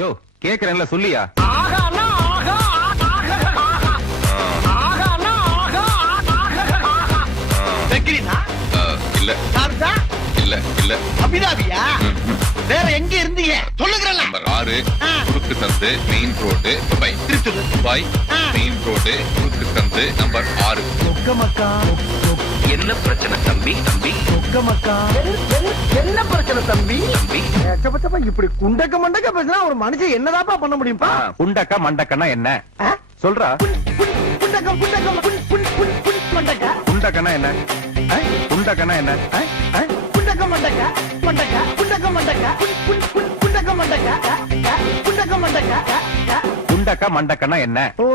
யோ கேக்குறேன்ல சொல்லியா? இல்ல இல்ல இல்ல அபிதாபியா? வேற எங்க இருந்தீங்க சொல்லுங்கறல. நம்பர் 6 குறுக்கு சந்து main road Dubai. Dubai main road குறுக்கு சந்து நம்பர் 6. ஒக்கமக்கா என்ன பிரச்சனை தம்பி? தம்பி ஒக்கமக்கா என்ன பிரச்சனை தம்பி? தம்பி சப்ப இப்படி குண்டக்க மண்டக்க பேசினா ஒரு மனுஷன் என்னதாப்பா பண்ண முடியும்பா? குண்டக்கா மண்டக்கன்னா என்ன சொல்றா? குண்டக்க குண்டக்க மண்டக்க குண்டக்கன்னா என்ன? குண்டக்கன்னா என்ன? குண்டக்க மண்டக்க மண்டக்க குண்டக்க மண்டக்க குண்டக்க மண்டக்க குண்டக்க மண்டக்க குண்டக்கா மண்டக்கன்னா என்ன? ஓ